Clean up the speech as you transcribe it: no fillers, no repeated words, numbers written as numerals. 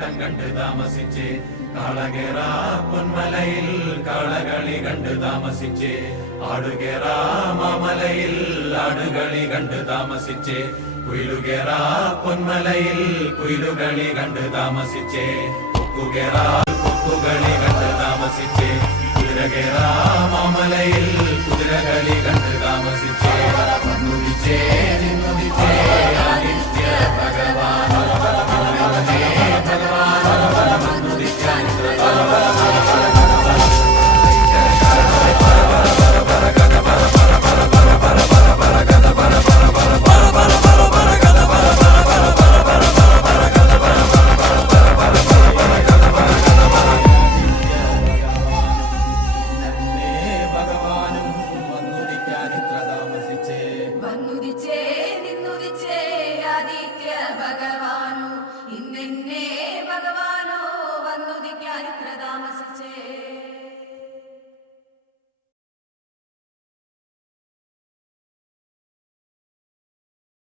ആട്ടം കണ്ട് താമസിച്ച്, കാളകേറ പൊന്മലയിൽ കാളകളി കണ്ട് താമസിച്ച്, ആടുകേറ മാമലയിൽ ആടുകളി കണ്ട് താമസിച്ച്, കുയിലുകേറ പൊന്മലയിൽ കുയിലുകളി കണ്ട് താമസിച്ച്, കൊക്കുകേറ കൊക്കുകളി കണ്ട് താമസിച്ച്, കുതിരകേറ മാമലയിൽ കുതിരകളി